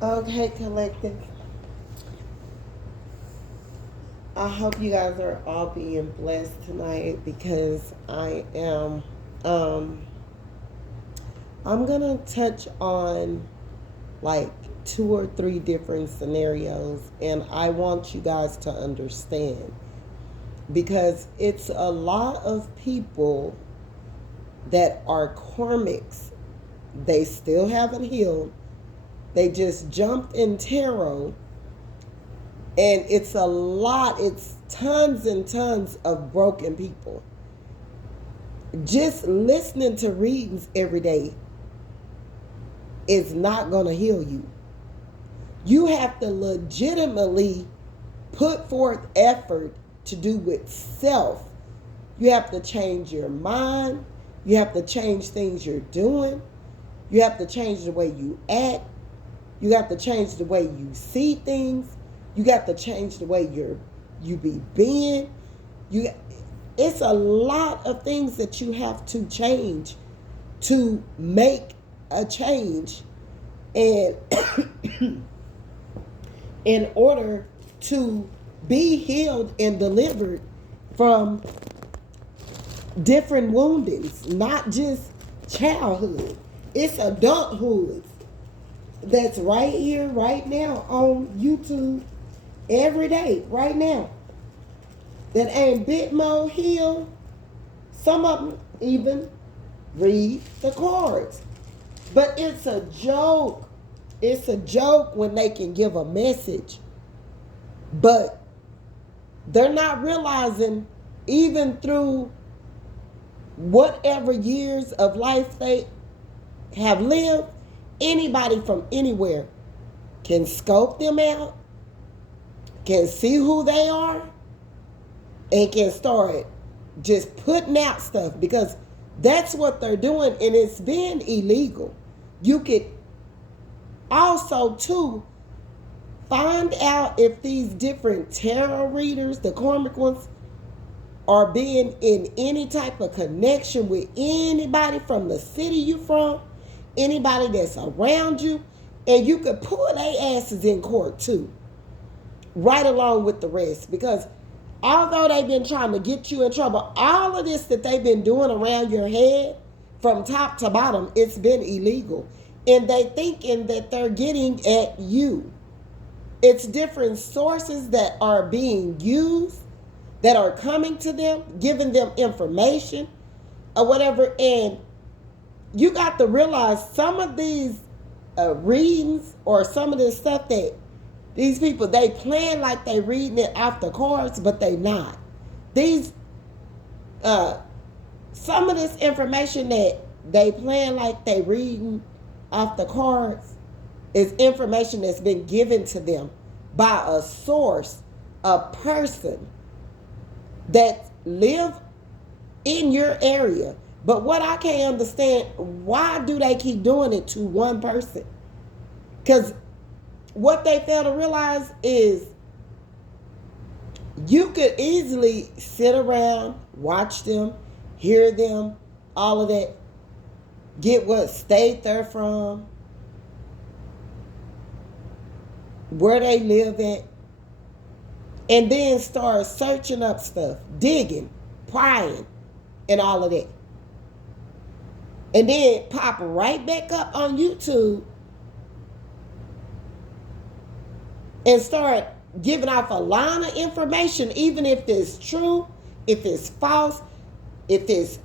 Okay, collective. I hope you guys are all being blessed tonight because I am. Um, I'm gonna touch on like two or three different scenarios, and I want you guys to understand because it's a lot of people that are karmics. They still haven't healed. They just jumped in tarot, and it's a lot. It's tons and tons of broken people. Just listening to readings every day is not going to heal you. You have to legitimately put forth effort to do with self. You have to change your mind. You have to change things you're doing. You have to change the way you act. You have to change the way you see things. You got to change the way you be being. It's a lot of things that you have to change to make a change, and in order to be healed and delivered from different woundings, not just childhood. It's adulthood that's right here, right now on YouTube every day, right now. That ain't bit more healed. Some of them even read the cards. But it's a joke. It's a joke when they can give a message. But they're not realizing, even through whatever years of life they have lived, anybody from anywhere can scope them out, can see who they are, and can start just putting out stuff, because that's what they're doing, and it's been illegal. You could also too find out if these different tarot readers, the karmic ones, are being in any type of connection with anybody from the city you from, anybody that's around you, and you could pull their asses in court too, right along with the rest, because although they've been trying to get you in trouble, all of this that they've been doing around your head from top to bottom, it's been illegal. And they thinking that they're getting at you. It's different sources that are being used, that are coming to them, giving them information or whatever. And you got to realize some of these readings or some of this stuff that these people, they playing like they reading it off the cards, but they not. These, some of this information that they playing like they reading off the cards is information that's been given to them by a source, a person that live in your area. But what I can't understand, why do they keep doing it to one person? Because what they fail to realize is you could easily sit around, watch them, hear them, all of that, get what state they're from, where they live at, and then start searching up stuff, digging, prying, and all of that. And then pop right back up on YouTube and start giving off a line of information, even if it's true, if it's false, if it's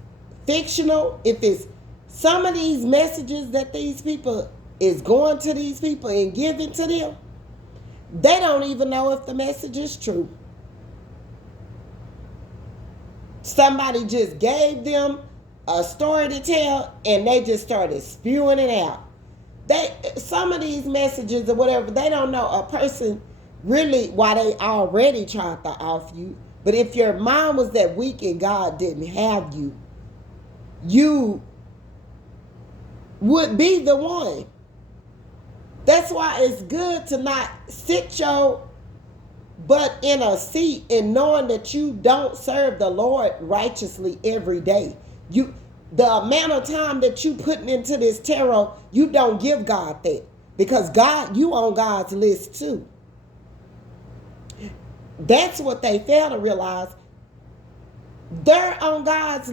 fictional, if it's some of these messages that these people is going to these people and giving to them, they don't even know if the message is true. Somebody just gave them a story to tell and they just started spewing it out. Some of these messages or whatever, they don't know a person really why they already tried to off you. But if your mind was that weak and God didn't have you, you would be the one. That's why it's good to not sit your butt in a seat and knowing that you don't serve the Lord righteously every day. The amount of time that you putting into this tarot, you don't give God that. Because God, you on God's list too. That's what they fail to realize. They're on God's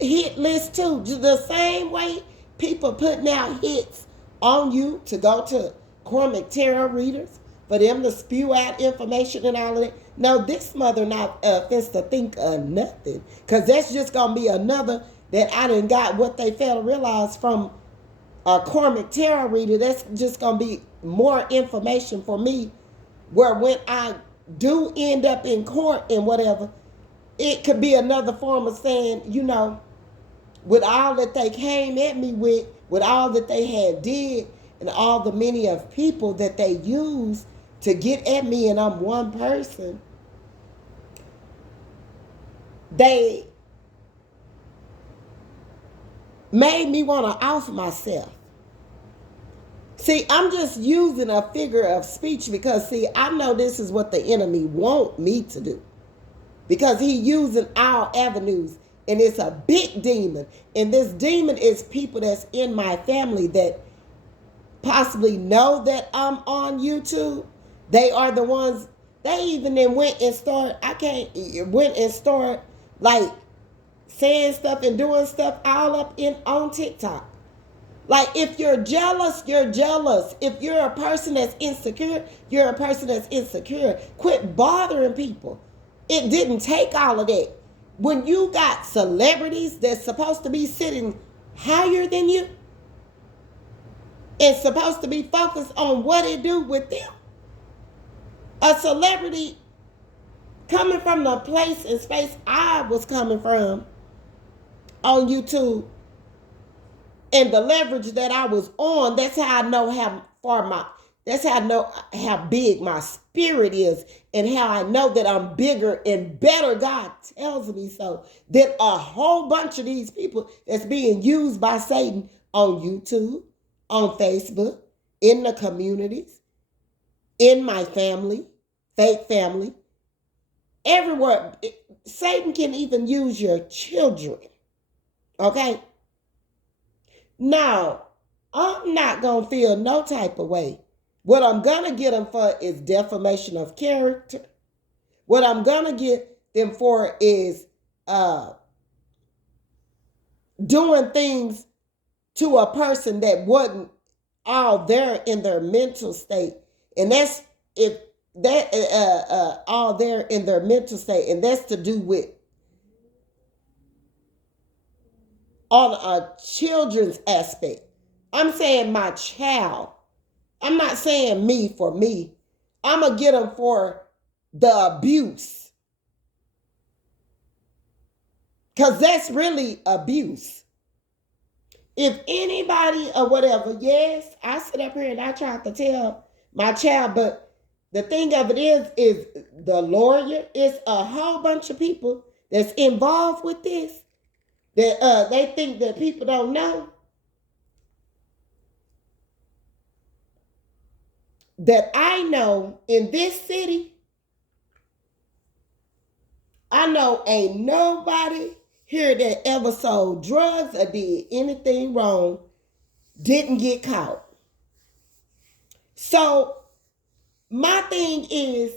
hit list too. The same way people putting out hits on you to go to Karmic tarot readers for them to spew out information and all of that. No, this mother not fits to think of nothing. Because that's just going to be another that I done got what they fail to realize from a Karmic tarot reader. That's just going to be more information for me, where when I do end up in court and whatever, it could be another form of saying, you know, with all that they came at me with all that they had did, and all the many of people that they used to get at me, and I'm one person, they made me want to off myself. See, I'm just using a figure of speech because, see, I know this is what the enemy want me to do. Because he using our avenues, and it's a big demon. And this demon is people that's in my family that possibly know that I'm on YouTube. They are the ones, they even then went and started like saying stuff and doing stuff all up on TikTok. Like, if you're jealous, you're jealous. If you're a person that's insecure, you're a person that's insecure. Quit bothering people. It didn't take all of that. When you got celebrities that's supposed to be sitting higher than you and supposed to be focused on what it do with them, a celebrity coming from the place and space I was coming from on YouTube, and the leverage that I was on, that's how I know that's how I know how big my spirit is, and how I know that I'm bigger and better. God tells me so, than a whole bunch of these people that's being used by Satan on YouTube, on Facebook, in the communities, in my family, fake family, everywhere. Satan can even use your children. Okay? Now, I'm not going to feel no type of way. What I'm going to get them for is defamation of character. What I'm going to get them for is doing things to a person that wasn't all there in their mental state. And that's if that all there in their mental state. And that's to do with on a children's aspect. I'm saying my child. I'm not saying me for me. I'm going to get them for the abuse. Because that's really abuse. If anybody or whatever, yes, I sit up here and I try to tell my child, but the thing of it is the lawyer, is a whole bunch of people that's involved with this, that they think that people don't know. That I know in this city, I know ain't nobody here that ever sold drugs or did anything wrong didn't get caught. So my thing is,